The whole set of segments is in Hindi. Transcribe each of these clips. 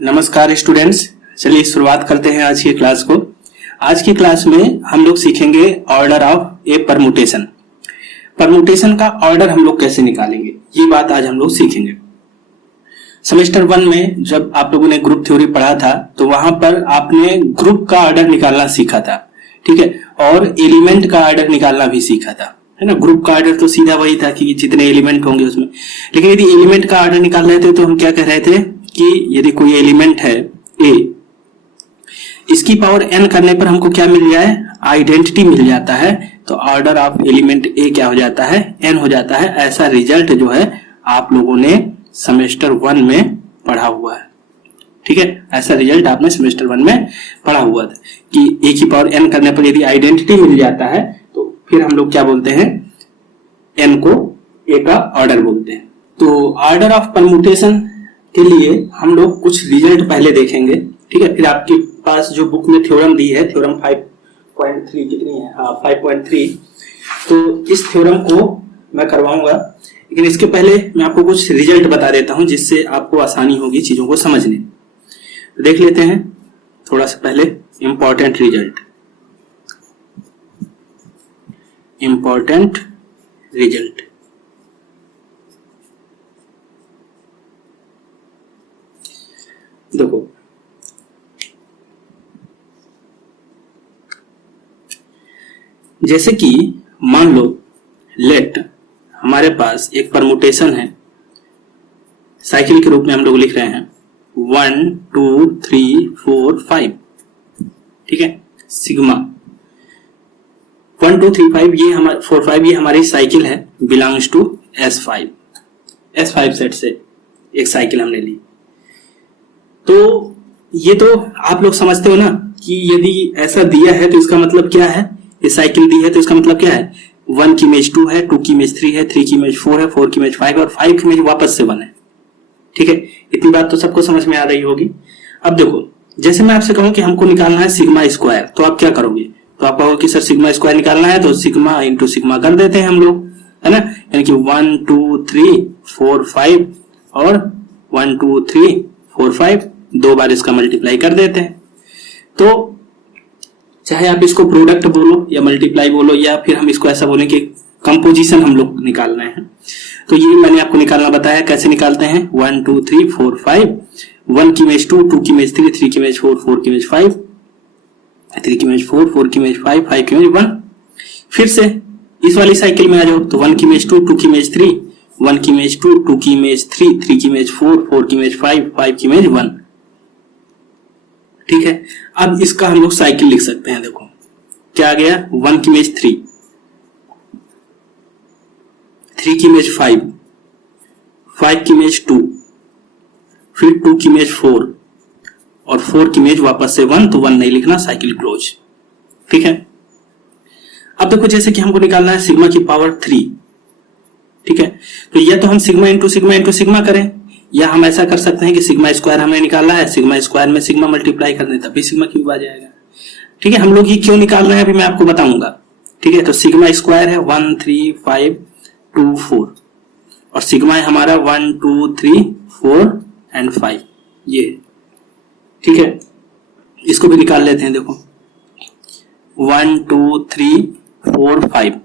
नमस्कार स्टूडेंट्स, चलिए शुरुआत करते हैं आज की क्लास को। आज की क्लास में हम लोग सीखेंगे order of A permutation. Permutation का ऑर्डर हम लोग कैसे निकालेंगे, ये बात आज हम लोग सीखेंगे। सेमेस्टर 1 में जब आप लोगों ने ग्रुप थ्योरी पढ़ा था तो वहां पर आपने ग्रुप का ऑर्डर निकालना सीखा था, ठीक है, और एलिमेंट का ऑर्डर निकालना भी सीखा था, है ना। ग्रुप का ऑर्डर तो सीधा वही था कि जितने एलिमेंट होंगे उसमें, लेकिन यदि एलिमेंट का ऑर्डर निकाल रहे थे तो हम क्या कह रहे थे कि यदि कोई एलिमेंट है ए, इसकी पावर n करने पर हमको क्या मिल जाए, आइडेंटिटी मिल जाता है, तो ऑर्डर ऑफ एलिमेंट ए क्या हो जाता है, n हो जाता है। ऐसा रिजल्ट जो है आप लोगों ने सेमेस्टर 1 में पढ़ा हुआ है, ठीक है। ऐसा रिजल्ट आपने सेमेस्टर 1 में पढ़ा हुआ था कि ए की पावर n करने पर यदि आइडेंटिटी मिल जाता है तो फिर हम लोग क्या बोलते हैं, n को ए का ऑर्डर बोलते हैं। तो ऑर्डर ऑफ परमुटेशन के लिए हम लोग कुछ रिजल्ट पहले देखेंगे, ठीक है। फिर आपके पास जो बुक में थ्योरम दी है, थ्योरम 5.3 कितनी है, हाँ 5.3, तो इस थ्योरम को मैं करवाऊंगा, लेकिन इसके पहले मैं आपको कुछ रिजल्ट बता देता हूं जिससे आपको आसानी होगी चीजों को समझने। तो देख लेते हैं थोड़ा सा पहले इंपॉर्टेंट रिजल्ट। इंपॉर्टेंट रिजल्ट देखो, जैसे कि मान लो लेट हमारे पास एक परमुटेशन है, साइकिल के रूप में हम लोग लिख रहे हैं 1 2 3 4 5, ठीक है। सिग्मा 1 2 3 5 ये हमारा 4 5 ये हमारी साइकिल है, बिलोंग्स टू S5 सेट से एक साइकिल हमने ली। तो ये तो आप लोग समझते हो ना कि यदि ऐसा दिया है तो इसका मतलब क्या है, ये साइकिल दी है तो इसका मतलब क्या है, 1 की इमेज 2 है, 2 की इमेज 3 है, 3 की इमेज 4 है, 4 की इमेज 5 और 5 की इमेज वापस से 1 है, ठीक है। इतनी बात तो सबको समझ में आ रही होगी। अब देखो, जैसे मैं आपसे कहूं कि हमको निकालना है सिग्मा स्क्वायर, तो आप क्या करोगे, तो आप कहोगे कि सर सिग्मा स्क्वायर निकालना है, तो सिग्मा इंटू सिग्मा कर देते हैं हम लोग, है ना। यानी कि 1 2 3 4 5 और 1 2 3 4 5 दो बार इसका मल्टीप्लाई कर देते हैं। तो चाहे आप इसको प्रोडक्ट बोलो या मल्टीप्लाई बोलो, या फिर हम इसको ऐसा बोलें कि कंपोजिशन हम लोग निकालना है, तो ये मैंने आपको निकालना बताया। कैसे निकालते हैं, 1 2 3 4 5, 1 की इमेज 2, 2 की इमेज 3, 3 की इमेज 4, 4 की इमेज 5, 3 की इमेज 4, 4 की इमेज 5, 5 की इमेज 1। फिर से इस वाली साइकिल में आ जाओ, तो 1 की इमेज 2, 2 की इमेज 3, 1 की इमेज 2, 2 की इमेज 3, 3 की इमेज 4, 4 की इमेज 5, 5 की इमेज 1, ठीक है। अब इसका हम लोग साइकिल लिख सकते हैं। देखो क्या आ गया, 1 की इमेज 3, 3 की इमेज 5, 5 की इमेज 2, फिर 2 की इमेज 4 और 4 की इमेज वापस से 1, तो 1 नहीं लिखना, साइकिल क्लोज, ठीक है। अब देखो जैसे कि हमको निकालना है सिग्मा की पावर 3, ठीक है। तो या तो हम sigma into sigma into sigma करें, या हम ऐसा कर सकते हैं कि सिग्मा स्क्वायर हमें निकालना है, सिग्मा स्क्वायर में सिग्मा मल्टीप्लाई कर दें तभी सिग्मा क्यूब आ जाएगा, ठीक है। हम लोग ये क्यों निकाल रहे हैं अभी मैं आपको बताऊंगा, ठीक है। तो सिग्मा स्क्वायर है 1 3 5 2 4 और सिग्मा है हमारा 1 2 3 4 एंड 5, ये, ठीक है। इसको भी निकाल लेते हैं। देखो 1 2 3 4 5,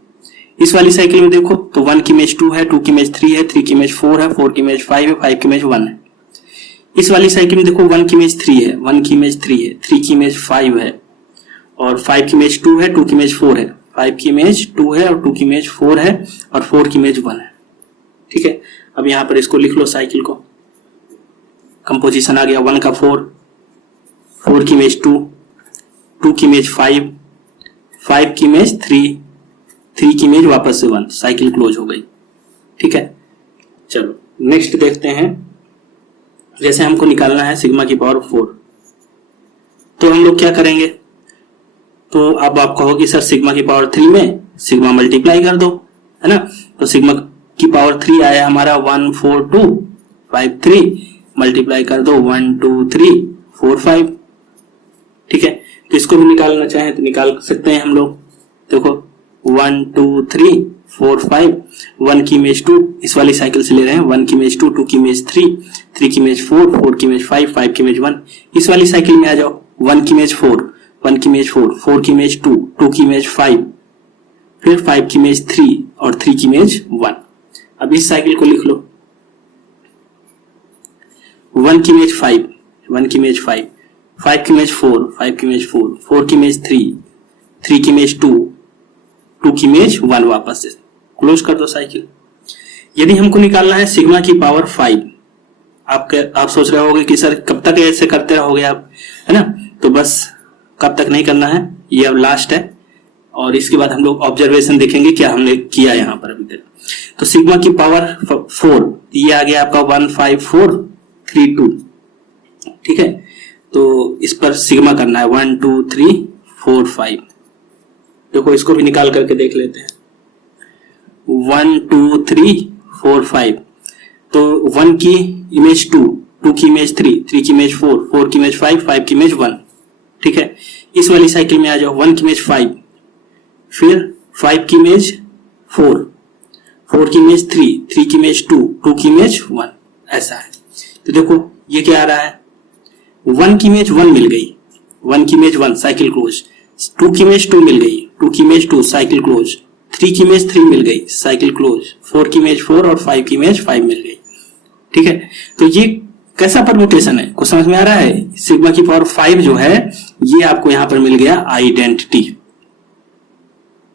इस वाली साइकिल में देखो तो 1 की इमेज 2 है, 2 की इमेज 3 है, 3 की इमेज 4 है, 4 की इमेज 5 है, 5 की इमेज 1 है। इस वाली साइकिल में देखो 1 की इमेज 3 है, 1 की इमेज 3 है, 3 की इमेज 5 है और 5 की इमेज 2 है, 2 की इमेज 4 है, 5 की इमेज 2 है और 2 की इमेज 4 है और 4 की इमेज 1 है, ठीक है। अब यहां पर इसको लिख लो, साइकिल को, कंपोजिशन आ गया 1 का 4, 4 की इमेज 2, 2 की इमेज 5, 5 की इमेज 3, 3 की इमेज वापस से 1, साइकिल क्लोज हो गई, ठीक है। चलो नेक्स्ट देखते हैं। जैसे हमको निकालना है सिग्मा की पावर 4, तो हम लोग क्या करेंगे, तो अब आप कहो कि सर सिग्मा की पावर 3 में सिग्मा मल्टीप्लाई कर दो, है ना। तो सिग्मा की पावर 3 आया हमारा 1 4 2 5 3, मल्टीप्लाई कर दो 1 2 3 4 5, ठीक है। तो इसको भी निकालना चाहें तो निकाल सकते हैं हम लोग। देखो 1 2 3 4 5, 1 की इमेज 2, इस वाली साइकिल से ले रहे हैं, 1 की इमेज 2, 2 की इमेज 3, 3 की इमेज 4, 4 की इमेज 5, 5 की इमेज 1, इस वाली साइकिल में आ जाओ, 1 की इमेज 4, 1 की इमेज 4, 4 की इमेज 2, 2 की इमेज 5, फिर 5 की इमेज 3 और 3 की इमेज 1। अब इस साइकिल को लिख लो, 1 की इमेज 5, 1 की इमेज 5, 5 की इमेज 4, 5 की इमेज 4, 4 की इमेज 3, 3 की इमेज 2, 2 की इमेज 1, वापस से क्लोज कर दो साइकिल। यदि हमको निकालना है सिग्मा की पावर 5, आप सोच रहे होगे कि सर कब तक ऐसे करते रहोगे आप, है ना? तो बस कब तक नहीं करना है, ये अब लास्ट है और इसके बाद हम लोग ऑब्जर्वेशन देखेंगे क्या हमने किया यहाँ पर अभी तक। तो सिग्मा की पावर 4, ये आ गया आपका 1 5 4 3 2, ठीक है? तो इस पर सिग्मा करना है 1 2 3 4 5। देखो इसको भी निकाल करके देख लेते हैं, 1 2 3 4 5, तो 1 की इमेज 2, 2 की इमेज 3, 3 की इमेज 4, 4 की इमेज 5, 5 की इमेज 1, ठीक है? इस वाली साइकिल में आ जाओ, 1 की इमेज 5, फिर 5 की इमेज 4, 4 की इमेज 3, 3 की इमेज 2, 2 की इमेज 1, ऐसा है। तो देखो ये क्या आ रहा है, 1 की इमेज 1 मिल गई, 1 की इमेज 1 साइकिल क्लोज, 2 की इमेज 2 मिल गई, 2 की इमेज 2 साइकिल क्लोज, 3 की इमेज 3 मिल गई साइकिल क्लोज, 4 की इमेज 4 और 5 की इमेज 5 मिल गई, ठीक है? तो ये कैसा परमुटेशन है, कुछ समझ में आ रहा है? सिग्मा की पावर 5 जो है ये आपको यहां पर मिल गया आइडेंटिटी,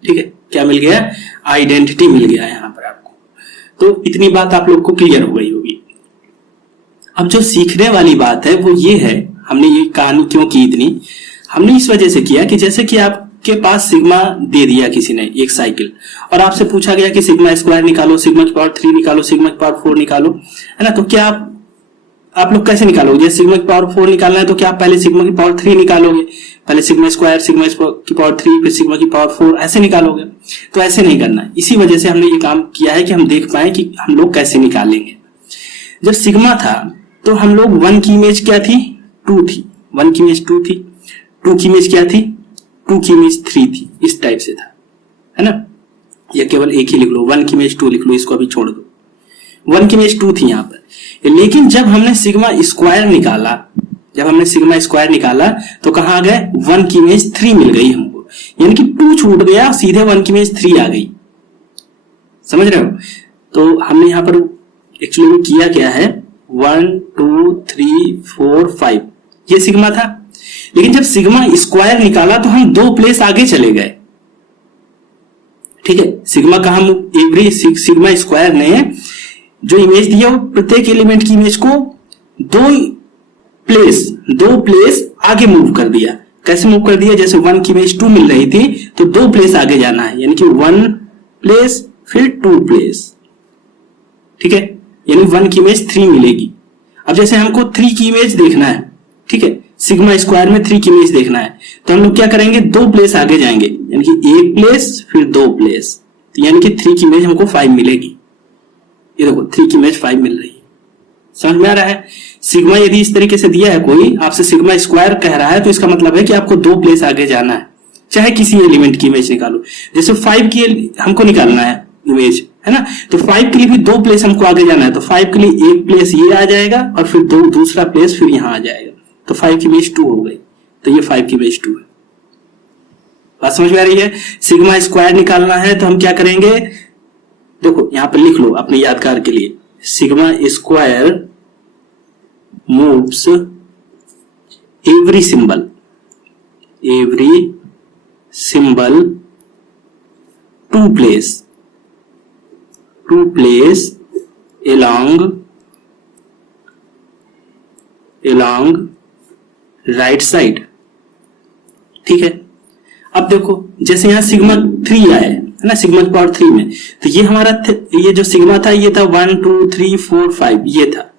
ठीक है? क्या मिल गया? आइडेंटिटी मिल गया यहां पर आपको। तो इतनी बात आप लोग को क्लियर हो गई होगी। अब जो सीखने वाली बात है वो ये है, हमने ये कहानी क्यों की इतनी, हमने इस वजह से किया कि जैसे कि आपके पास सिग्मा दे दिया किसी ने एक साइकिल और आपसे पूछा गया कि सिग्मा स्क्वायर निकालो, सिग्मा की पावर 3 निकालो, सिग्मा की पावर 4 निकालो, है ना? तो क्या आप लोग कैसे निकालोगे? जैसे सिग्मा की पावर 4 निकालना है तो क्या आप पहले सिग्मा की पावर 3 निकालोगे, पहले सिग्मा स्क्वायर, सिग्मा की पावर 3, फिर सिग्मा की पावर 4, ऐसे निकालोगे? तो ऐसे नहीं करना है। इसी वजह से हमने ये काम किया है कि हम देख पाए कि हम लोग कैसे निकालेंगे। जब सिग्मा था तो हम लोग 1 की इमेज क्या थी? 2 थी, 1 की इमेज 2 थी, 2 की इमेज क्या थी? 2 की इमेज 3 थी, इस टाइप से था, है ना? या केवल एक ही लिख लो, 1 की इमेज 2 लिख लो, इसको अभी छोड़ दो। 1 की इमेज 2 थी यहाँ पर, लेकिन जब हमने सिग्मा स्क्वायर निकाला, तो कहाँ आ गए? 1 की इमेज 3 मिल गई हमको, यानी कि 2 छूट गया, सीधे 1 की इमेज 3 आ गई। समझ रहे हो? तो हमने यहाँ पर एक्चुअली में किया क्या है, 1 2 3 4 5 ये सिग्मा था, लेकिन जब सिग्मा स्क्वायर निकाला तो हम 2 प्लेस आगे चले गए, ठीक है? सिग्मा का हम एवरी सिग्मा स्क्वायर ने जो इमेज दिया वो प्रत्येक एलिमेंट की इमेज को 2 प्लेस आगे मूव कर दिया। कैसे मूव कर दिया? जैसे 1 की इमेज 2 मिल रही थी तो 2 प्लेस आगे जाना है, यानी कि 1 प्लेस फिर 2 प्लेस, ठीक है? यानी 1 की इमेज 3 मिलेगी। अब जैसे हमको 3 की इमेज देखना है, ठीक है? सिग्मा स्क्वायर में 3 की इमेज देखना है, तो हम लोग क्या करेंगे? 2 प्लेस आगे जाएंगे, यानी कि 1 प्लेस फिर 2 प्लेस, तो यानी कि 3 की इमेज हमको 5 मिलेगी। ये देखो 3 की इमेज 5 मिल रही है। समझ में आ रहा है? सिग्मा यदि इस तरीके से दिया है, कोई आपसे सिग्मा स्क्वायर कह रहा है, तो इसका मतलब है कि आपको 2 प्लेस आगे जाना है, चाहे किसी एलिमेंट की इमेज निकालो। जैसे 5 की हमको निकालना है इमेज, है ना? तो 5 के लिए भी 2 प्लेस हमको आगे जाना है, तो 5 के लिए एक प्लेस ये आ जाएगा और फिर दूसरा प्लेस फिर यहां आ जाएगा, तो 5 की इमेज 2 हो गई, तो ये 5 की इमेज 2 है। बात समझ में आ रही है? सिग्मा स्क्वायर निकालना है तो हम क्या करेंगे? देखो यहां पर लिख लो अपने यादगार के लिए, sigma square moves every symbol to place along right side, ठीक है? अब देखो जैसे यहां सिग्मा 3 आया है ना, सिग्मा की पावर 3 में, तो ये हमारा ये जो सिग्मा था ये था 1 2 3 4 5, ये था।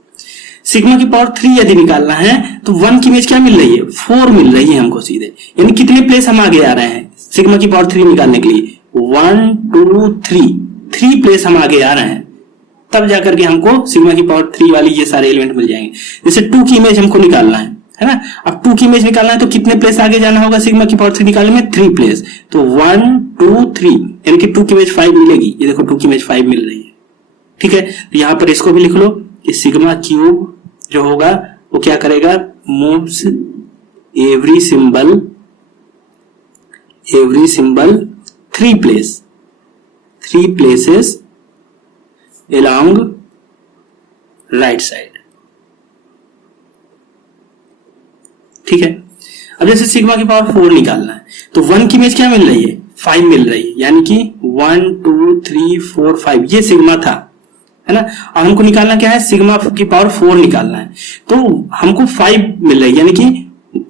सिग्मा की पावर 3 यदि निकालना है तो 1 की इमेज क्या मिल रही है? 4 मिल रही है हमको सीधे, यानी कितने प्लेस हम आगे आ रहे हैं सिग्मा की पावर 3 निकालने के लिए? 1 2 3 प्लेस हम आगे आ रहे हैं, तब जाकर के हमको सिग्मा की पावर 3 वाली ये सारे एलिमेंट मिल जाएंगे। जैसे 2 की इमेज हमको निकालना है, है ना। अब 2 की इमेज निकालना है तो कितने प्लेस आगे जाना होगा सिग्मा की पावर 3 निकालने में? 3 प्लेस। तो 1 2 3 यानी कि 2 की इमेज 5 मिलेगी। ये देखो 2 की इमेज 5 मिल रही है, ठीक है। तो यहां पर इसको भी लिख लो कि सिग्मा क्यूब जो होगा वो क्या करेगा, moves every symbol 3 places along right side, ठीक है। अब जैसे सिग्मा की पावर 4 निकालना है तो 1 की इमेज क्या मिल रही है, 5 मिल रही है, यानी कि 1 2 3 4 5 ये सिग्मा था, है ना। और हमको निकालना क्या है, सिग्मा की पावर 4 निकालना है। तो हमको 5 मिल रही है, यानी कि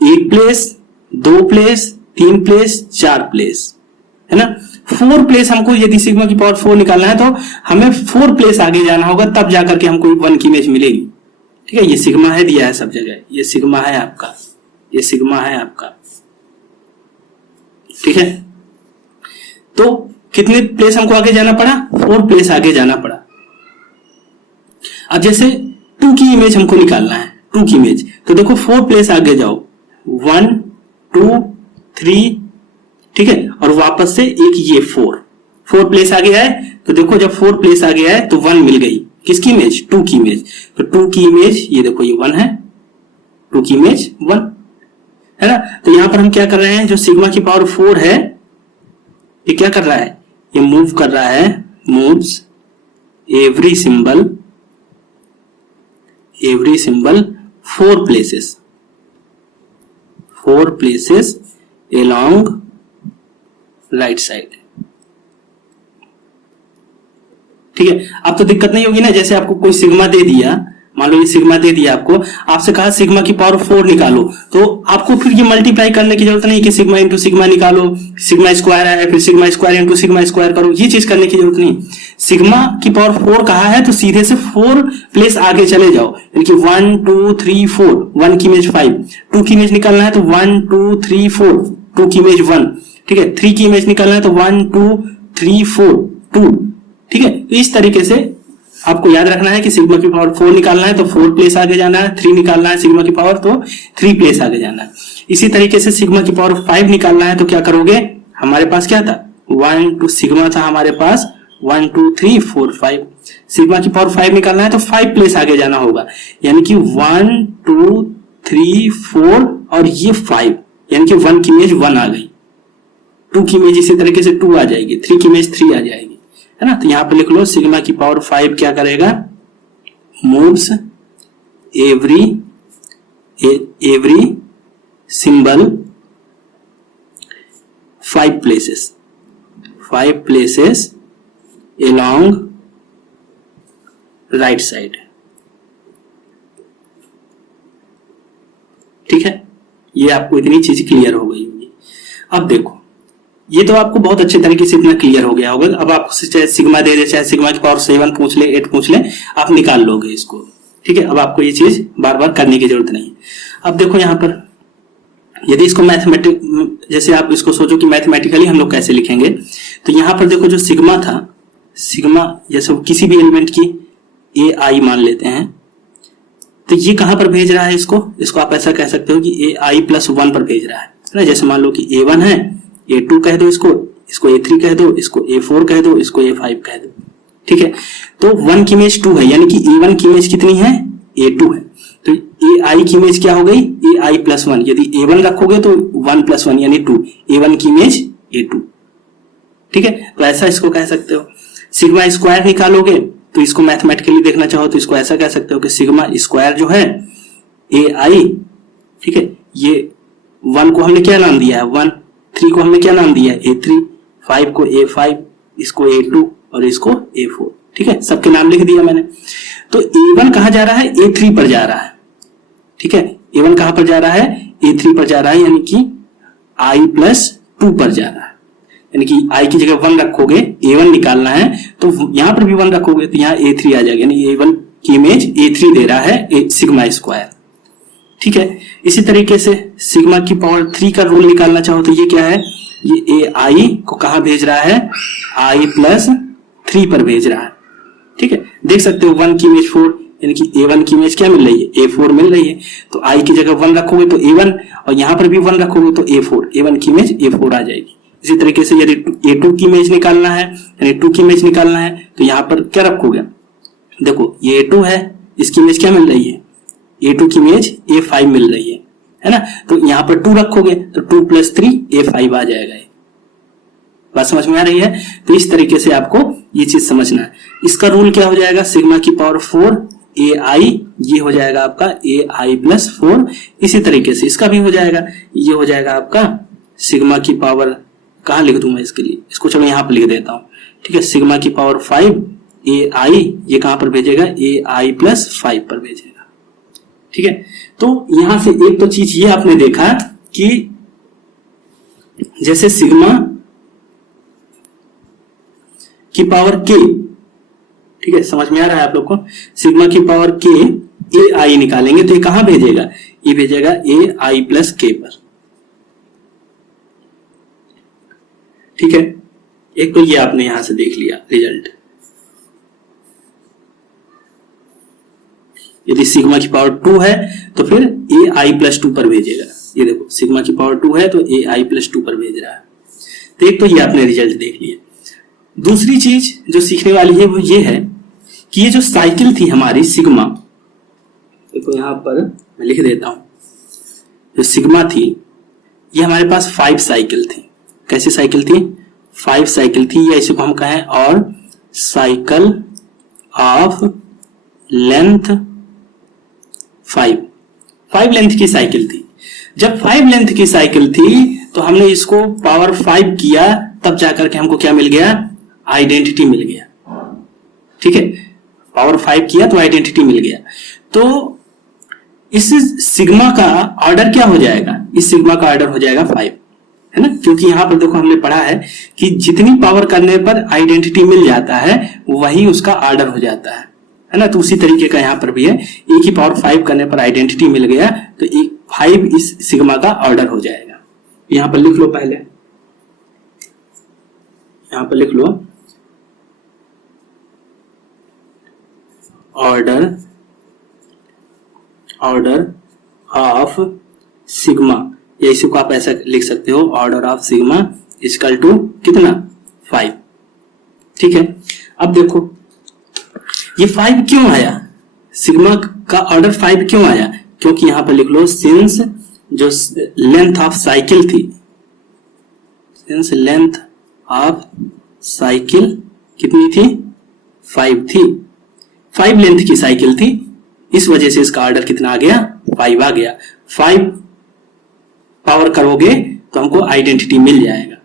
1 प्लेस 2 प्लेस 3 प्लेस 4 प्लेस, है ना। 4 प्लेस हमको यदि सिग्मा की पावर 4 निकालना है तो हमें 4 प्लेस आगे जाना होगा, तब जाकर के हमको 1 की इमेज मिलेगी, ठीक है। ये सिग्मा है, दिया है सब जगह, ये सिग्मा है आपका, ये सिग्मा है आपका, ठीक है। तो कितने प्लेस हमको आगे जाना पड़ा, 4 प्लेस आगे जाना पड़ा। अब जैसे 2 की इमेज हमको निकालना है, 2 की इमेज, तो देखो 4 प्लेस आगे जाओ, 1 2 3, ठीक है। और वापस से एक ये 4 प्लेस आगे आए, तो देखो जब 4 प्लेस आगे आए तो 1 मिल गई, किसकी इमेज, 2 की इमेज। तो 2 की इमेज ये देखो ये 1 है, 2 की इमेज 1, है ना। तो यहां पर हम क्या कर रहे हैं, जो सिग्मा की पावर 4 है ये क्या कर रहा है, ये मूव कर रहा है, moves every symbol 4 places along right side, ठीक है। अब तो दिक्कत नहीं होगी ना, जैसे आपको कोई सिग्मा दे दिया, मान लो ये सिग्मा दे दिया आपको, आपसे कहा सिग्मा की पावर 4 निकालो, तो आपको फिर ये मल्टीप्लाई करने की जरूरत नहीं कि सिग्मा इंटू सिग्मा निकालो, सिग्मा स्क्वायर है फिर sigma square into sigma square करो, ये चीज करने की जरूरत नहीं। सिग्मा की पावर 4 कहा है तो सीधे से 4 प्लेस आगे चले जाओ, यानी कि 1 2 3 4, 1 की इमेज 5, 2 की इमेज निकालना है तो 1 2 3 4, 2 की इमेज 1, ठीक है। 3 की इमेज निकालना है तो 1 2 3 4 2, ठीक है। तो इस तरीके से आपको याद रखना है कि सिग्मा की पावर 4 निकालना है तो 4 प्लेस आगे जाना है, 3 निकालना है सिग्मा की पावर तो 3 प्लेस आगे जाना है। इसी तरीके से सिग्मा की पावर 5 निकालना है तो क्या करोगे, हमारे पास क्या था, 1 2 सिग्मा था हमारे पास 1 2 3 4 5, सिग्मा की पावर 5 निकालना है तो 5 प्लेस आगे जाना होगा, यानी कि 1 2 3 4 और ये 5, यानी कि 1 की इमेज 1 आ गई, 2 की इमेज इसी तरीके से 2 आ जाएगी, 3 की इमेज 3 आ जाएगी, है ना। तो यहां पर लिख लो सिग्मा की पावर 5 क्या करेगा, moves every symbol 5 places along right side, ठीक है। ये आपको इतनी चीज क्लियर हो गई होगी। अब देखो ये तो आपको बहुत अच्छे तरीके से इतना क्लियर हो गया होगा। अब आप चाहे सिग्मा दे दे, चाहे सिग्मा की पावर 7 पूछ ले 8 पूछ ले, आप निकाल लोगे इसको, ठीक है। अब आपको ये चीज बार बार करने की जरूरत नहीं है। अब देखो यहाँ पर यदि इसको जैसे आप इसको सोचो कि मैथमेटिकली हम लोग कैसे लिखेंगे, तो यहाँ पर देखो जो सिग्मा था, सिग्मा जैसे किसी भी एलिमेंट की ए आई मान लेते हैं, तो ये कहां पर भेज रहा है, इसको आप ऐसा कह सकते हो कि ए आई प्लस 1 पर भेज रहा है ना। जैसे मान लो कि A1 है, A2 कह दो, इसको A3 कह दो, इसको A4 कह दो, इसको A5 कह दो, ठीक है। तो 1 की इमेज 2 है, यानी कि A1 की इमेज कितनी है, A2 है, तो AI की इमेज क्या हो गई, AI प्लस 1, यदि A1 रखोगे तो 1 प्लस 1 यानी 2, A1 की इमेज A2, ठीक है। तो ऐसा इसको कह सकते हो। सिग्मा स्क्वायर निकालोगे तो इसको मैथमेटिकली देखना चाहो तो इसको ऐसा कह सकते हो कि सिग्मा स्क्वायर जो है AI, ठीक है, ये 1 को हमने क्या नाम दिया है 1, 3 को हमने क्या नाम दिया है A3, 5 को A5, इसको A2 और इसको A4, ठीक है, सबके नाम लिख दिया मैंने। तो A1 कहां जा रहा है, A3 पर जा रहा है, ठीक है। A1 कहां पर जा रहा है, A3 पर जा रहा है, यानी कि I प्लस 2 पर जा रहा है, यानी कि I की जगह 1 रखोगे, A1 निकालना है तो यहां पर भी 1 रखोगे तो यहाँ A3 आ जाएगा, यानी A1 की इमेज A3 दे रहा है सिग्मा स्क्वायर, ठीक है। इसी तरीके से सिग्मा की पावर 3 का रूल निकालना चाहो तो ये क्या है, ये AI को कहां भेज रहा है, I प्लस 3 पर भेज रहा है, ठीक है। देख सकते हो 1 की इमेज 4, यानी कि A1 की इमेज क्या मिल रही है, A4 मिल रही है। तो I की जगह 1 रखोगे तो A1 और यहाँ पर भी 1 रखोगे तो A4, A1 की इमेज A4 आ जाएगी। इसी तरीके से यदि A2 की इमेज निकालना है, यानी 2 की इमेज निकालना है तो यहाँ पर क्या रखोगे, देखो ये A2 है, इसकी इमेज क्या मिल रही है, A2 की इमेज A5 मिल रही है ना। तो यहाँ पर 2 रखोगे तो 2 + 3 A5 आ जाएगा। बात समझ में आ रही है। तो इस तरीके से आपको ये चीज समझना है। इसका रूल क्या हो जाएगा, सिग्मा की पावर 4 AI, ये हो जाएगा आपका AI + 4। इसी तरीके से इसका भी हो जाएगा, ये हो जाएगा आपका सिग्मा की पावर, कहाँ लिख दूं मैं इसके लिए, इसको चलो यहाँ पर लिख देता हूं, ठीक है। सिग्मा की पावर 5 AI, ये कहां पर भेजेगा, AI + 5 पर भेजेगा, ठीक है। तो यहां से एक तो चीज ये आपने देखा कि जैसे सिग्मा की पावर k, ठीक है, समझ में आ रहा है आप लोग को, सिग्मा की पावर k AI निकालेंगे तो ये कहां भेजेगा, ये भेजेगा AI + k पर, ठीक है। एक तो ये आपने यहां से देख लिया रिजल्ट। यदि सिग्मा की पावर 2 है तो फिर AI + 2 पर भेजेगा। ये देखो सिग्मा की पावर 2 है तो AI + 2 पर भेज रहा है। तो एक तो ये आपने रिजल्ट देख लिया। दूसरी चीज जो सीखने वाली है वो ये है कि ये जो साइकिल थी हमारी सिग्मा, देखो यहां पर मैं लिख देता हूं, जो सिग्मा थी ये हमारे पास 5 साइकिल थी। कैसी साइकिल थी, 5 साइकिल थी, या इसे को हम कहें और साइकिल ऑफ लेंथ 5 लेंथ की साइकिल थी। जब 5 लेंथ की साइकिल थी तो हमने इसको पावर 5 किया, तब जाकर के हमको क्या मिल गया, आइडेंटिटी मिल गया, ठीक है। पावर 5 किया तो आइडेंटिटी मिल गया। तो इस सिग्मा का ऑर्डर क्या हो जाएगा, इस सिग्मा का ऑर्डर हो जाएगा 5, है ना। क्योंकि यहां पर देखो हमने पढ़ा है कि जितनी पावर करने पर आइडेंटिटी मिल जाता है वही उसका ऑर्डर हो जाता है ना। तो उसी तरीके का यहां पर भी है, ए की पावर 5 करने पर आइडेंटिटी मिल गया तो 5 इस सिग्मा का ऑर्डर हो जाएगा। यहां पर लिख लो, पहले यहां पर लिख लो ऑर्डर ऑफ सिग्मा, या इसी को आप ऐसा लिख सकते हो, order of sigma equal to कितना, 5, ठीक है। अब देखो ये 5 क्यों आया, सिग्मा का ऑर्डर 5 क्यों आया, क्योंकि यहां पर लिख लो सिंस जो लेंथ ऑफ साइकिल थी, सिंस लेंथ ऑफ साइकिल कितनी थी, 5 थी, 5 लेंथ की साइकिल थी, इस वजह से इसका ऑर्डर कितना आ गया, 5 आ गया। 5 पावर करोगे तो हमको आइडेंटिटी मिल जाएगा।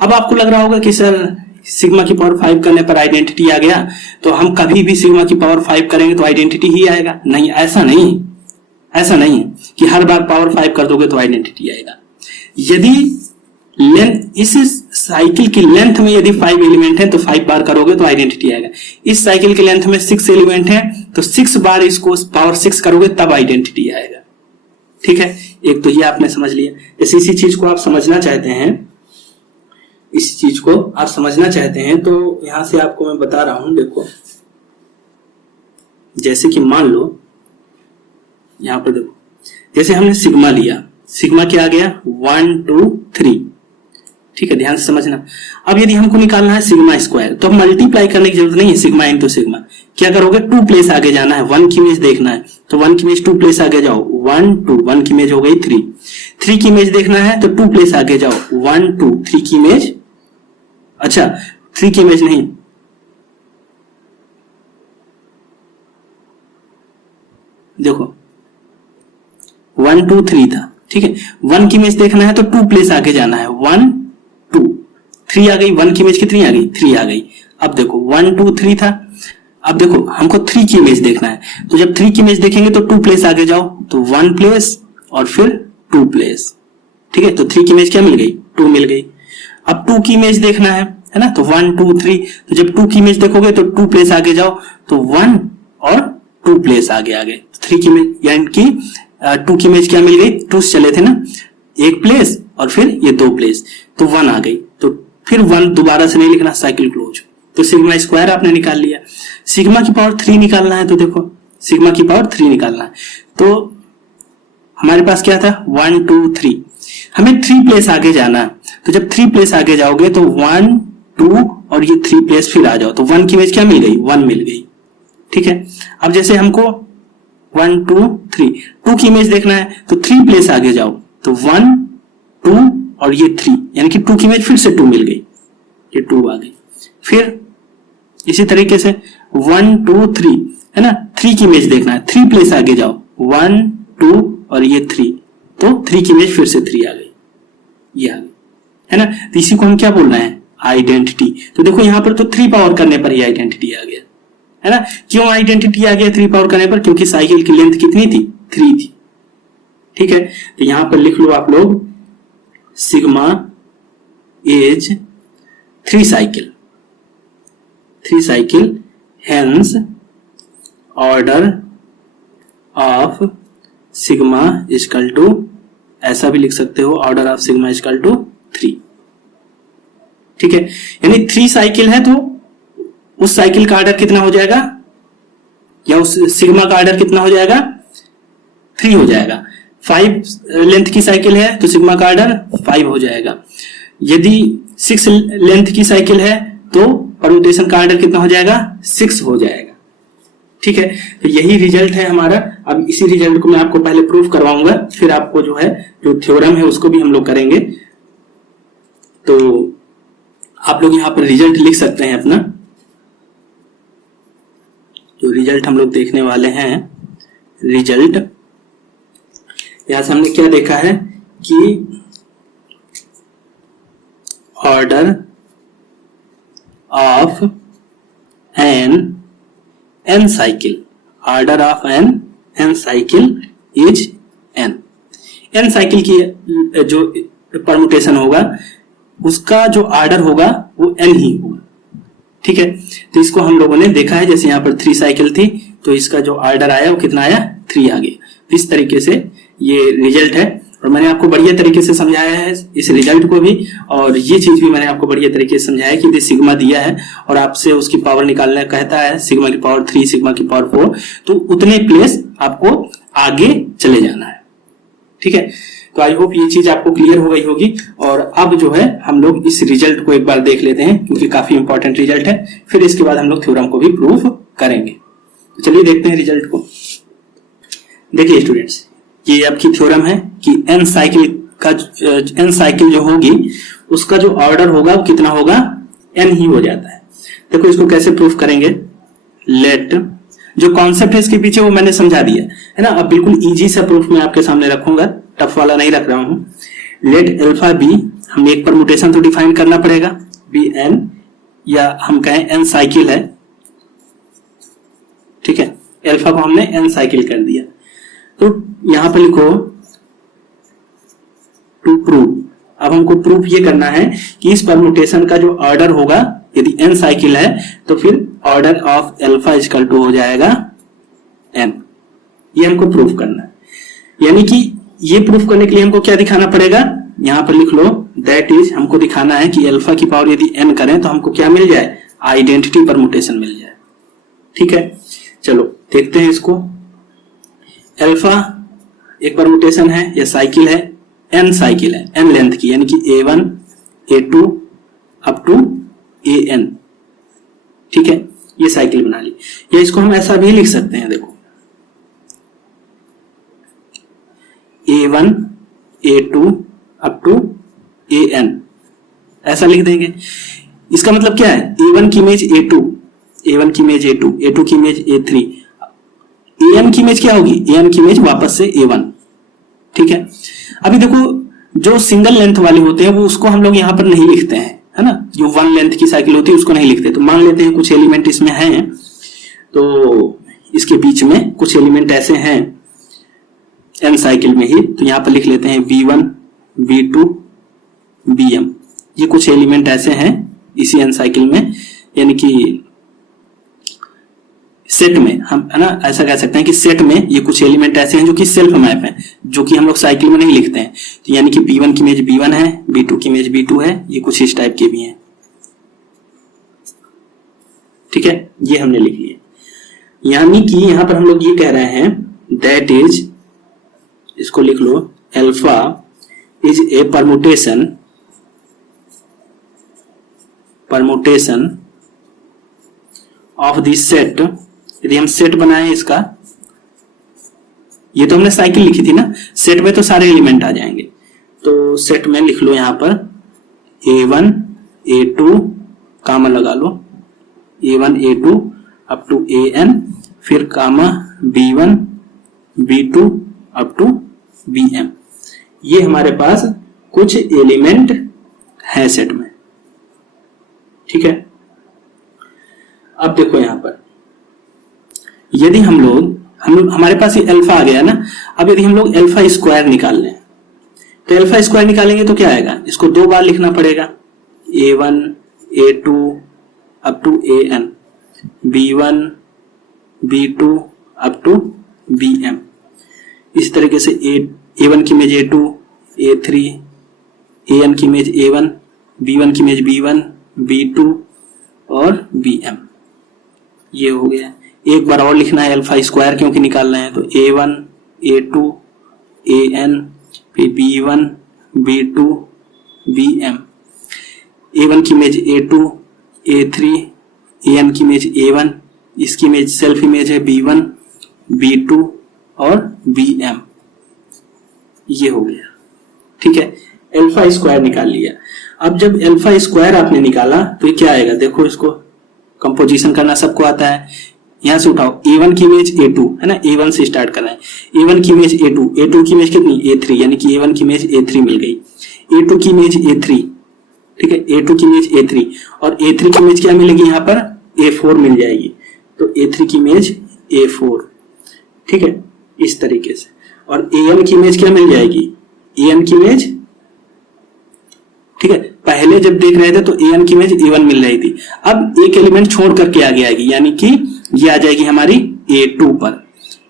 अब आपको लग रहा होगा कि सर सिग्मा की पावर 5 करने पर आइडेंटिटी आ गया तो हम कभी भी सिग्मा की पावर 5 करेंगे तो आइडेंटिटी ही आएगा। नहीं, ऐसा नहीं है कि हर बार पावर 5 कर दोगे तो आइडेंटिटी आएगा। यदि इस साइकिल की लेंथ में यदि 5 एलिमेंट है तो 5 बार करोगे तो आइडेंटिटी आएगा। इस साइकिल की लेंथ में 6 एलिमेंट है तो 6 बार इसको पावर 6 करोगे तब आइडेंटिटी आएगा, ठीक है। एक तो ये आपने समझ लिया। इसी चीज को आप समझना चाहते हैं, इस चीज को आप समझना चाहते हैं तो यहां से आपको मैं बता रहा हूं, देखो जैसे कि मान लो यहां पर देखो, जैसे हमने सिग्मा लिया, सिग्मा क्या आ गया, 1 2 3, ठीक है, ध्यान से समझना। अब यदि हमको निकालना है सिग्मा स्क्वायर तो मल्टीप्लाई करने की जरूरत नहीं है, सिग्मा इंटू सिग्मा क्या करोगे, 2 प्लेस आगे जाना है, 1 की इमेज देखना है तो 1 की इमेज 2 प्लेस आगे जाओ, 1 2, 1 की इमेज हो गई 3 की इमेज देखना है तो 2 प्लेस आगे जाओ, 1 2, 3 की इमेज, अच्छा 3 की इमेज नहीं, देखो 1 2 3 था, ठीक है। 1 की इमेज देखना है तो 2 प्लेस आगे जाना है, 1 2, 3 आ गई, 1 की इमेज कितनी आ गई, 3 आ गई। अब देखो 1 2 3 था, अब देखो हमको 3 की इमेज देखना है तो जब 3 की इमेज देखेंगे तो 2 प्लेस आगे जाओ तो 1 प्लेस और फिर 2 प्लेस, ठीक है। तो 3 की इमेज क्या मिल गई, 2 मिल गई। अब 2 की इमेज देखना है ना, तो 1 2 3, तो जब 2 की इमेज देखोगे तो 2 प्लेस आगे जाओ तो 1 और 2 प्लेस आगे 3 की इमेज, यानी कि 2 की इमेज क्या मिल गई, 2 चले थे ना, 1 प्लेस और फिर ये 2 प्लेस तो 1 आ गई। तो फिर 1 दोबारा से नहीं लिखना, साइकिल क्लोज, तो सिग्मा स्क्वायर आपने निकाल लिया। सिग्मा की पावर 3 निकालना है तो देखो सिग्मा की पावर 3 निकालना है। तो हमारे पास क्या था 1 2 3, हमें 3 प्लेस आगे जाना है। तो जब 3 प्लेस आगे जाओगे तो 1 2 और ये 3 प्लेस फिर आ जाओ, तो 1 की इमेज क्या मिल गई, 1 मिल गई। ठीक है, अब जैसे हमको 1 2 3 2 की इमेज देखना है तो 3 प्लेस आगे जाओ, तो 1 2 और ये 3, यानी कि 2 की इमेज फिर से 2 मिल गई, ये 2 आ गई। फिर इसी तरीके से 1 2 3 है ना, 3 की इमेज देखना है, 3 प्लेस आगे जाओ, 1 2 और ये 3, तो 3 की इमेज फिर से 3 आ गई, ये आ गई, है ना। तो इसी को हम क्या बोल रहे हैं, आइडेंटिटी। तो देखो यहां पर तो 3 पावर करने पर ही आइडेंटिटी आ गया, है ना। क्यों आइडेंटिटी आ गया 3 पावर करने पर, क्योंकि साइकिल की लेंथ कितनी थी, 3 थी। ठीक है, तो यहां पर लिख लो आप लोग sigma is 3 cycle, 3 cycle, hence order of sigma equal to, ऐसा भी लिख सकते हो order of sigma equal to 3। ठीक है, यानी 3 साइकिल है तो उस साइकिल का ऑर्डर कितना हो जाएगा, या उस सिग्मा का ऑर्डर कितना हो जाएगा, 3 हो जाएगा। 5 लेंथ की साइकिल है तो सिग्मा का ऑर्डर 5 हो जाएगा। यदि 6 लेंथ की साइकिल है तो परम्यूटेशन का ऑर्डर कितना हो जाएगा, 6 हो जाएगा। ठीक है, तो यही रिजल्ट है हमारा। अब इसी रिजल्ट को मैं आपको पहले प्रूफ करवाऊंगा, फिर आपको जो है जो थ्योरम है उसको भी हम लोग करेंगे। तो आप लोग यहाँ पर रिजल्ट लिख सकते हैं अपना, जो रिजल्ट हम लोग देखने वाले हैं। रिजल्ट यहां से हमने क्या देखा है कि order of n cycle, order of n cycle is n cycle की जो परम्यूटेशन होगा उसका जो ऑर्डर होगा वो एन ही होगा। ठीक है, तो इसको हम लोगों ने देखा है, जैसे यहाँ पर 3 साइकिल थी तो इसका जो ऑर्डर आया वो कितना आया, 3 आ गया। इस तरीके से ये रिजल्ट है, और मैंने आपको बढ़िया तरीके से समझाया है इस रिजल्ट को भी, और ये चीज भी मैंने आपको बढ़िया तरीके से समझाया कि सिग्मा दिया है और आपसे उसकी पावर निकालना कहता है, सिग्मा की पावर 3, सिग्मा की पावर 4, तो उतने प्लेस आपको आगे चले जाना है। ठीक है, तो आई होप ये चीज आपको क्लियर हो गई होगी। और अब जो है हम लोग इस रिजल्ट को एक बार देख लेते हैं, क्योंकि काफी इंपॉर्टेंट रिजल्ट है। फिर इसके बाद हम लोग थ्योरम को भी प्रूफ करेंगे। तो चलिए देखते हैं रिजल्ट को। देखिए स्टूडेंट्स, ये आपकी थ्योरम है कि एन साइकिल जो होगी उसका जो ऑर्डर होगा वो कितना होगा, एन ही हो जाता है। देखो इसको कैसे प्रूफ करेंगे। लेट, जो कॉन्सेप्ट है इसके पीछे वो मैंने समझा दिया है ना। अब बिल्कुल इजी सा प्रूफ मैं आपके सामने रखूंगा, टफ वाला नहीं रख रहा हूं। लेट अल्फा बी, हमें एक परम्यूटेशन तो डिफाइन करना पड़ेगा, बी एन, या हम कहें एन साइकिल है। ठीक है, अल्फा को हमने एन साइकिल कर दिया, तो यहां पर लिखो टू प्रूव। अब हमको प्रूफ ये करना है कि इस परम्यूटेशन का जो ऑर्डर होगा, यदि एन साइकिल है तो फिर order of alpha equal to हो जाएगा एन। ये हमको प्रूफ करना है, यानी कि ये प्रूफ करने के लिए हमको क्या दिखाना पड़ेगा, यहां पर लिख लो दैट इज, हमको दिखाना है कि अल्फा की पावर यदि एन करें तो हमको क्या मिल जाए, आइडेंटिटी परम्यूटेशन मिल जाए। ठीक है, चलो देखते हैं इसको। अल्फा एक परम्यूटेशन है या साइकिल है, एन साइकिल है, एन लेंथ की, यानी कि A1 A2 up to AN। ठीक है, ये साइकिल बना ली, या इसको हम ऐसा भी लिख सकते हैं, देखो A1 A2 up to AN, ऐसा लिख देंगे। इसका मतलब क्या है, A1 की इमेज A2, A1 की इमेज A2, A2 की इमेज A3, AN की इमेज क्या होगी, AN की इमेज वापस से A1। ठीक है, अभी देखो जो सिंगल लेंथ वाले होते हैं वो उसको हम लोग यहां पर नहीं लिखते हैं, है ना। जो 1 लेंथ की साइकिल होती है उसको नहीं लिखते। तो मान लेते हैं कुछ एलिमेंट इसमें हैं, तो इसके बीच में कुछ एलिमेंट ऐसे हैं एन साइकिल में ही, तो यहां पर लिख लेते हैं V1 V2 Bm। ये कुछ एलिमेंट ऐसे हैं इसी एन साइकिल में, यानी कि सेट में हम, है ना, ऐसा कह सकते हैं कि सेट में ये कुछ एलिमेंट ऐसे हैं जो कि सेल्फ मैप हैं, जो कि हम लोग साइकिल में नहीं लिखते हैं। तो यानी कि B1 की इमेज B1 है, B2 की इमेज B2 है, ये कुछ इस टाइप के भी हैं। ठीक है, ये हमने लिख लिया। यानी कि यहां पर हम लोग ये कह रहे हैं दैट इज, इसको लिख लो, alpha is a permutation of this set. यदि हम सेट बनाए इसका, ये तो हमने साइकिल लिखी थी ना, सेट में तो सारे एलिमेंट आ जाएंगे, तो सेट में लिख लो यहां पर A1 A2 कामा लगा लो, A1 A2 up to AN, फिर कामा B1 B2 up to BM। ये हमारे पास कुछ एलिमेंट है सेट में, ठीक है। अब देखो यहां पर यदि हम हमारे पास ये अल्फा आ गया ना, अब यदि हम लोग अल्फा स्क्वायर निकाल लें, तो अल्फा स्क्वायर निकालेंगे तो क्या आएगा, इसको 2 बार लिखना पड़ेगा, A1 A2 up to AN, B1 B2 up to BM। इस तरीके से A1 की इमेज A2, A3, AN की इमेज A1, B1 की इमेज B1, B2 और BM। ये हो गया। एक बार और लिखना है अल्फा स्क्वायर क्योंकि निकाल रहे हैं, तो A1 A2 AN, फिर B1 B2 BM। A1 की इमेज A2 A3, AN की इमेज A1, इसकी इमेज सेल्फ इमेज है B1 B2 और BM। ये हो गया, ठीक है, अल्फा स्क्वायर निकाल लिया। अब जब अल्फा स्क्वायर आपने निकाला तो ये क्या आएगा, देखो इसको कंपोजिशन करना सबको आता है, यहां से उठाओ, A1 की इमेज A2 है ना, A1 से स्टार्ट कर रहे हैं, A1 की इमेज A2, A2 की इमेज कितनी A3, यानी कि A1 की इमेज A3 मिल गई, A2 की इमेज A3, ठीक है, A2 की इमेज A3 और A3 की इमेज क्या मिलेगी, यहां पर A4 मिल जाएगी, तो A3 की इमेज A4, ठीक है, इस तरीके से। और AN की इमेज क्या मिल जाएगी, AN की इमेज, ठीक है, पहले जब देख रहे थे तो AN की इमेज A1 मिल रही थी, अब एक एलिमेंट छोड़ करके आगे आएगी, यानी कि ये आ जाएगी हमारी A2 पर,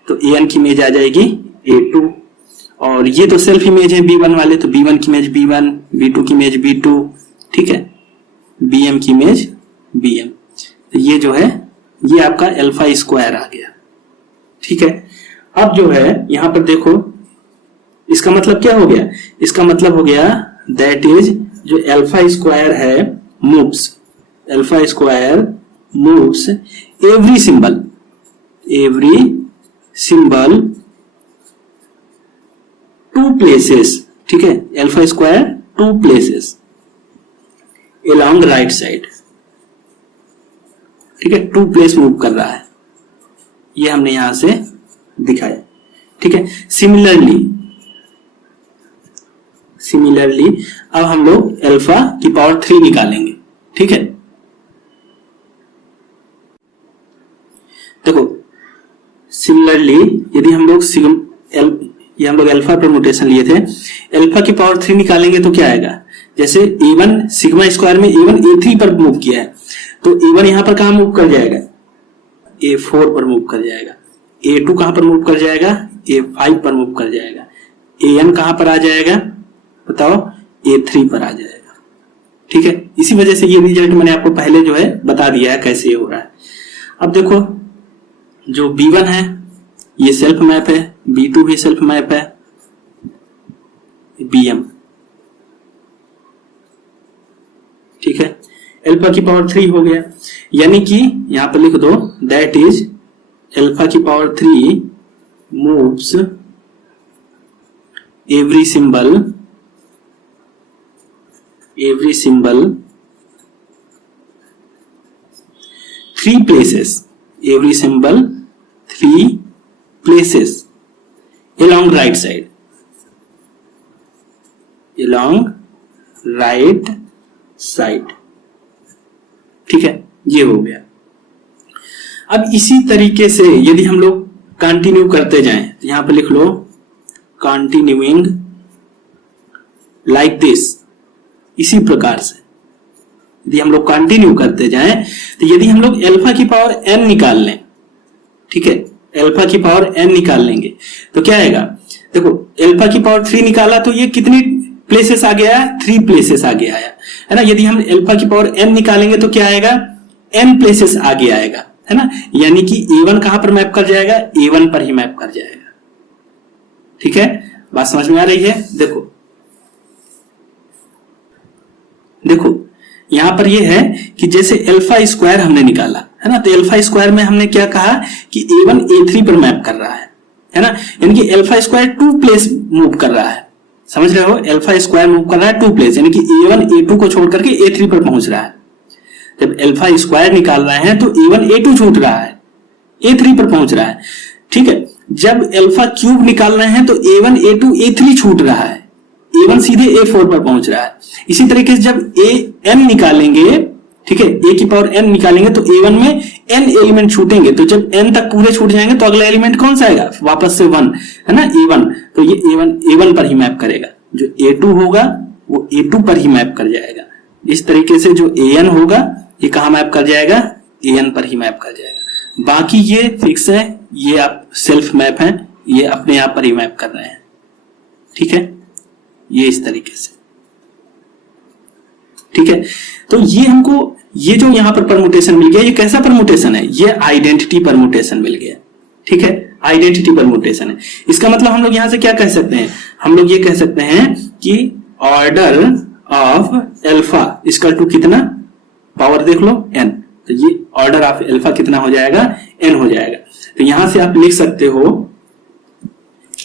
तो AN की इमेज आ जाएगी A2, और ये तो सेल्फ इमेज है B1 वाले, तो B1 की इमेज B1, B2 की इमेज B2, ठीक है, BM की इमेज BM। तो ये जो है ये आपका अल्फा स्क्वायर आ गया, ठीक है। अब जो है यहां पर देखो, इसका मतलब क्या हो गया, इसका मतलब हो गया दैट इज, जो अल्फा स्क्वायर है moves, alpha square moves every symbol to places, ठीक है, alpha square 2 places along right side, ठीक है, 2 प्लेस मूव कर रहा है, ये हमने यहां से दिखाया, ठीक है। सिमिलरली अब हम लोग अल्फा की पावर 3 निकालेंगे, ठीक है। देखो सिमिलरली यदि हम लोग ये हम लोग अल्फा परम्यूटेशन लिए थे, अल्फा की पावर 3 निकालेंगे तो क्या आएगा, जैसे A1 सिग्मा स्क्वायर में A1 A3 पर मूव किया है, तो A1 यहां पर कहां मूव कर जाएगा, A4 पर मूव कर जाएगा, A2 कहां पर मूव कर जाएगा, A5 पर मूव कर जाएगा, AN कहां पर आ जाएगा बताओ, A3 पर आ जाएगा, ठीक है। इसी वजह से ये रिजल्ट मैंने आपको पहले जो है बता दिया है कैसे ये हो रहा है। अब देखो जो B1 है ये सेल्फ मैप है, B2 भी सेल्फ मैप है, BM, ठीक है, अल्फा की पावर 3 हो गया, यानी कि यहां पर लिख दो दैट इज अल्फा की power 3 moves every symbol 3 places, every symbol 3 places along right side, ठीक है, ये हो गया। अब इसी तरीके से यदि हम लोग कंटिन्यू करते जाएं, तो यहां पर लिख लो कंटिन्यूइंग लाइक दिस, इसी प्रकार से यदि हम लोग कंटिन्यू करते जाएं, तो यदि हम लोग अल्फा की पावर n निकाल लें, ठीक है, अल्फा की पावर n निकाल लेंगे तो क्या आएगा, देखो अल्फा की पावर 3 निकाला तो ये कितनी प्लेसेस आ गया, 3 प्लेसेस आगे आया है ना। यदि हम अल्फा की पावर n निकालेंगे तो क्या आएगा, n प्लेसेस आगे आएगा, है ना, यानी कि A1 कहां पर मैप कर जाएगा, A1 पर ही मैप कर जाएगा। ठीक है, बात समझ में आ रही है। देखो देखो यहां पर यह है कि जैसे अल्फा स्क्वायर हमने निकाला है ना, तो अल्फा स्क्वायर में हमने क्या कहा कि A1 A3 पर मैप कर रहा है ना, यानी कि अल्फा स्क्वायर 2 प्लेस मूव कर रहा है, समझ रहे हो, अल्फा स्क्वायर मूव कर रहा है 2 प्लेस, यानी कि A1 A2 को छोड़ करके A3 पर पहुंच रहा है। जब अल्फा स्क्वायर निकाल रहे हैं तो A1 A2 छूट रहा है, A3 पर पहुंच रहा है। ठीक है, जब अल्फा क्यूब निकाल रहे हैं तो A1 A2 A3 छूट रहा है, A1 सीधे A4 पर पहुंच रहा है। इसी तरीके से जब n निकालेंगे, ठीक है, a की पावर n निकालेंगे तो A1 में n एलिमेंट छूटेंगे, तो जब n तक पूरे छूट जाएंगे तो अगला एलिमेंट कौन सा आएगा, वापस से 1, है ना, A1, तो ये A1 पर ही मैप करेगा। जो A2 होगा वो A2 पर ही मैप कर जाएगा। इस तरीके से जो AN होगा ये कहां मैप कर जाएगा, AN पर ही मैप कर जाएगा। बाकी ये फिक्स है, ये आप सेल्फ मैप है, ये अपने आप पर ही मैप कर रहे हैं। ठीक है, ये इस तरीके से। ठीक है, तो ये हमको ये जो यहां पर परमुटेशन मिल गया, ये कैसा परमुटेशन है, ये आइडेंटिटी परमुटेशन मिल गया। ठीक है, आइडेंटिटी परमुटेशन है। इसका मतलब हम लोग यहां से क्या कह सकते हैं, हम लोग ये कह सकते हैं कि order of alpha equal to कितना, पावर देख लो n, तो ये ऑर्डर ऑफ अल्फा कितना हो जाएगा, n हो जाएगा। तो यहां से आप लिख सकते हो,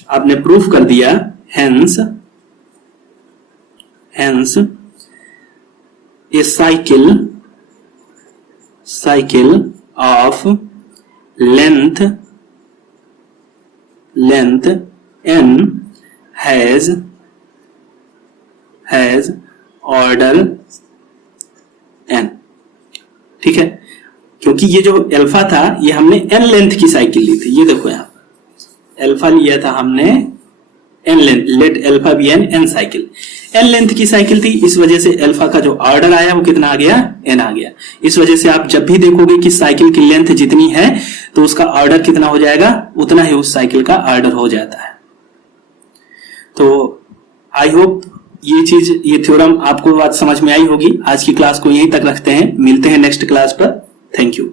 आपने प्रूफ कर दिया, hence a cycle of length n has order n। ठीक है, क्योंकि ये जो अल्फा था ये हमने n लेंथ की साइकिल ली थी। ये देखो यहां पर अल्फा लिया था हमने n length, let alpha be n cycle, n length की साइकिल थी, इस वजह से अल्फा का जो ऑर्डर आया वो कितना आ गया, n आ गया। इस वजह से आप जब भी देखोगे कि साइकिल की लेंथ जितनी है तो उसका ऑर्डर कितना हो जाएगा, उतना ही उस साइकिल का ऑर्डर हो जाता है। तो आई होप ये थ्योरम आपको बात समझ में आई होगी। आज की क्लास को यहीं तक रखते हैं, मिलते हैं नेक्स्ट क्लास पर। Thank you.